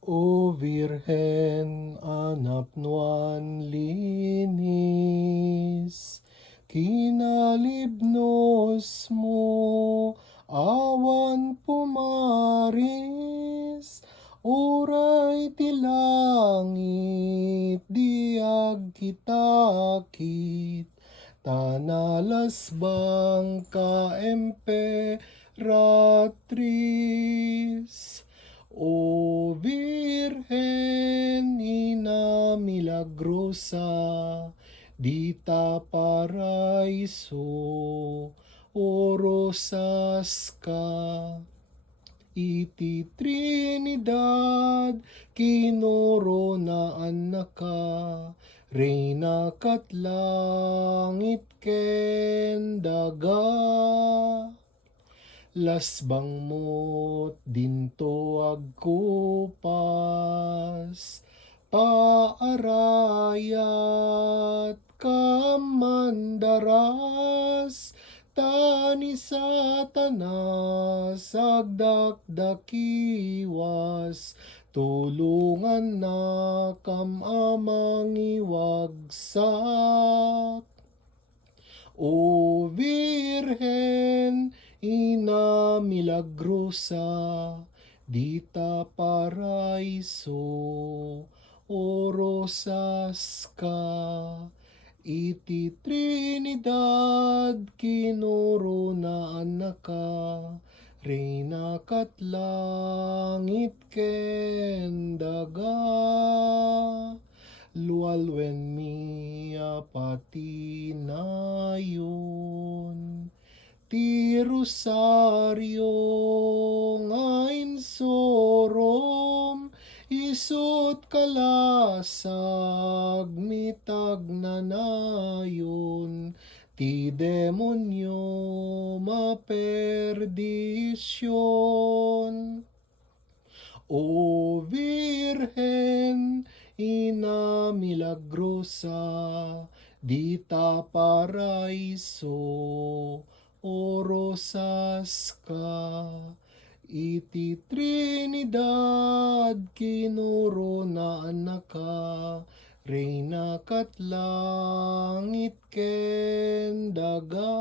O Virhen, anak nuan linis, kinalibnos mo, awan pumaris, oray ti langit, diag kitakit, tanalas bang ka emperatriz. O Virgen ina milagrosa, dita paraiso, o rosas ka. Iti Trinidad, kinoro na anak ka, Reina kat langit ken daga. Lasbang mo't dinto agkupas, paarayat kamandaras, tani satanas agdakdakiwas, tulungan na kam amang iwagsak. O Virgen, ina milagrosa, dita paraiso, o rosas ka. Iti Trinidad, kinuro na anak ka, Reina kat langit ken daga. Lualwen mi apatinayon, ti rosaryo ngayon sorom, isut kalasag mitag nanayon, ti demonyo maperdisyon. O Virgen, ina milagrosa, dita paraiso, o rosas ka. Iti Trinidad, kinuro na anak ka, Reina kat langit ken daga.